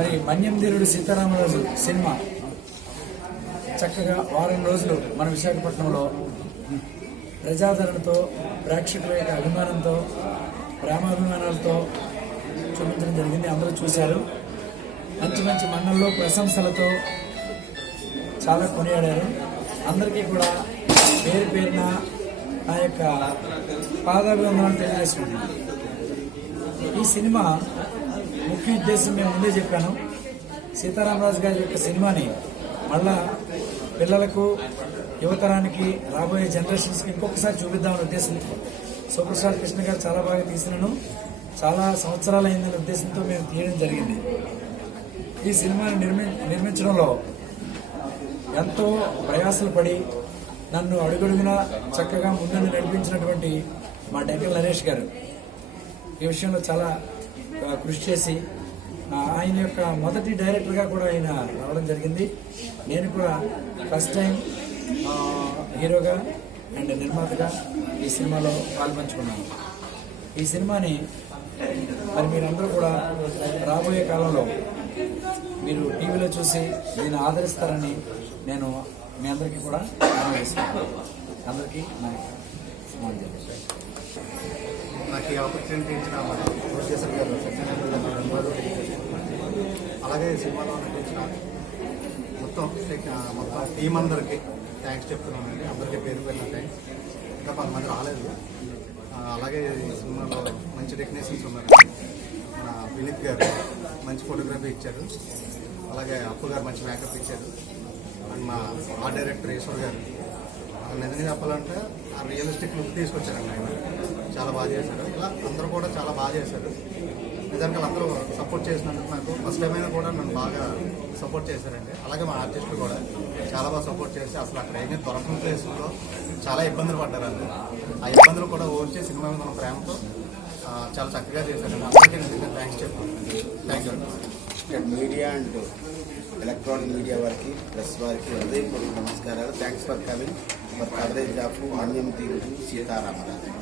మరి మన్యంధీరుడు సీతారామరాజు సినిమా. చక్కగా వారం రోజులు మన విశాఖపట్నంలో ప్రజాదరణతో ప్రేక్షకుల యొక్క అభిమానంతో ప్రేమాభిమానాలతో చూపించడం జరిగింది. అందరూ చూశారు. మంచి మంచి మన్నల్లో ప్రశంసలతో చాలా కొనియాడారు. అందరికీ కూడా పేరు పేరున నా యొక్క పాదాభిమానాలు తెలియజేసుకుంటున్నాను ఈ సినిమా ముఖ్య ఉద్దేశం మేము ముందే చెప్పాను. సీతారామరాజు గారి యొక్క సినిమాని మళ్ళా పిల్లలకు యువతరానికి రాబోయే జనరేషన్స్కి ఇంకొకసారి చూపిద్దామనే ఉద్దేశంతో సూపర్ స్టార్ కృష్ణ గారు చాలా బాగా తీసినాను. చాలా సంవత్సరాలు అయిందనే ఉద్దేశంతో మేము తీయడం జరిగింది. ఈ సినిమాని నిర్మి నిర్మించడంలో ఎంతో ప్రయాసలు పడి నన్ను అడుగడుగునా చక్కగా ముందుండి నడిపించినటువంటి మా డెక్కల నరేష్ గారు. ఈ విషయంలో చాలా కృషి చేసి ఆయన యొక్క మొదటి డైరెక్టర్గా కూడా ఆయన రావడం జరిగింది. నేను కూడా ఫస్ట్ టైం హీరోగా అండ్ నిర్మాతగా ఈ సినిమాలో పాల్పంచుకున్నాను. ఈ సినిమాని మరి మీరందరూ కూడా రాబోయే కాలంలో మీరు టీవీలో చూసి దీన్ని ఆదరిస్తారని నేను మీ అందరికీ కూడా అందరికీ నా నాకు ఈ ఆపర్చునిటీ ఇచ్చిన గారు సత్యనారాయణ అలాగే సినిమాలో నటించిన మొత్తం మొత్తం టీం అందరికీ థ్యాంక్స్ చెప్తున్నానండి. అందరికీ పేరు పేరున థ్యాంక్స్ ఇంకా కొంతమంది రాలేదు. అలాగే సినిమాలో మంచి టెక్నీషియన్స్ ఉన్నారు మన వినీత్ గారు మంచి ఫోటోగ్రఫీ ఇచ్చారు. అలాగే అప్పు గారు మంచి మేకప్ ఇచ్చారు. అండ్ మా ఆర్ట్ డైరెక్టర్ ఈశ్వర్ గారు. నిజంగా చెప్పాలంటే ఆ రియలిస్టిక్ లుక్ తీసుకొచ్చారండి ఆయన. చాలా బాగా చేశారు. ఇలా అందరూ కూడా చాలా బాగా చేశారు. నిజానికి వాళ్ళందరూ సపోర్ట్ చేసినందుకు నాకు ఫస్ట్ టైం అయినా కూడా నన్ను బాగా సపోర్ట్ చేశారండి. అలాగే మా ఆర్టిస్టులు కూడా చాలా బాగా సపోర్ట్ చేసి అసలు అక్కడ ఏమీ దొరకని ప్లేస్లో చాలా ఇబ్బందులు పడ్డారు ఆ ఇబ్బందులు కూడా ఓర్చి సినిమా మీద ఉన్న ప్రేమతో చాలా చక్కగా చేశారండి. అందరికీ నేను థ్యాంక్స్ చెప్తాను thank you media and electronic media వారికి ప్రెస్ వారికి హృదయపూర్వక నమస్కారాలు. Thanks for coming for coverage of Manyam తీరు సీతారామరాజు